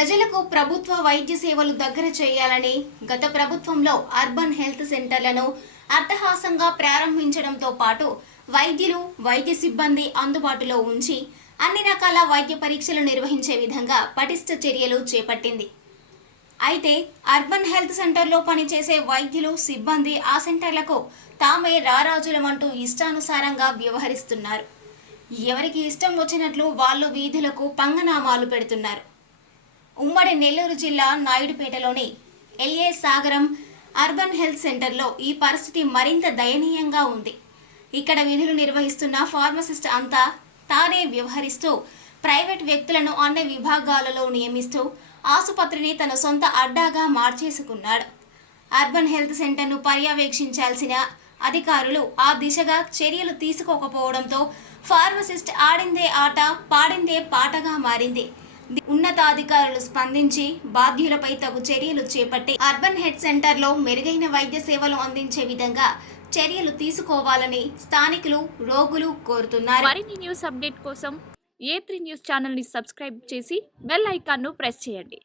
ప్రజలకు ప్రభుత్వ వైద్య సేవలు దగ్గర చేయాలని గత ప్రభుత్వంలో అర్బన్ హెల్త్ సెంటర్లను అర్థహాసంగా ప్రారంభించడంతో పాటు వైద్యులు వైద్య సిబ్బంది అందుబాటులో ఉంచి అన్ని రకాల వైద్య పరీక్షలు నిర్వహించే విధంగా పటిష్ట చర్యలు చేపట్టింది. అయితే అర్బన్ హెల్త్ సెంటర్లో పనిచేసే వైద్యులు సిబ్బంది ఆ సెంటర్లకు తామే రారాజులమంటూ ఇష్టానుసారంగా వ్యవహరిస్తున్నారు. ఎవరికి ఇష్టం వచ్చినట్లు వాళ్ళు వీధులకు పంగనామాలు పెడుతున్నారు. ఉమ్మడి నెల్లూరు జిల్లా నాయుడుపేటలోని ఎల్ఏ సాగరం అర్బన్ హెల్త్ సెంటర్లో ఈ పరిస్థితి మరింత దయనీయంగా ఉంది. ఇక్కడ విధులు నిర్వహిస్తున్న ఫార్మసిస్ట్ అంతా తానే వ్యవహరిస్తూ ప్రైవేట్ వ్యక్తులను అన్ని విభాగాలలో నియమిస్తూ ఆసుపత్రిని తన సొంత అడ్డాగా మార్చేసుకున్నాడు. అర్బన్ హెల్త్ సెంటర్ను పర్యవేక్షించాల్సిన అధికారులు ఆ దిశగా చర్యలు తీసుకోకపోవడంతో ఫార్మసిస్ట్ ఆడిందే ఆట పాడిందే పాటగా మారింది. ఉన్నతాధికారులు స్పందించి బాధ్యులపై తగు చర్యలు చేపట్టి అర్బన్ హెడ్ సెంటర్లో మెరుగైన వైద్య సేవలు అందించే విధంగా చర్యలు తీసుకోవాలని స్థానికులు రోగులు కోరుతున్నారు. మరిన్ని న్యూస్ అప్డేట్ కోసం ఏ త్రీ న్యూస్ ఛానల్ని సబ్స్క్రైబ్ చేసి బెల్ ఐకాన్ను ప్రెస్ చేయండి.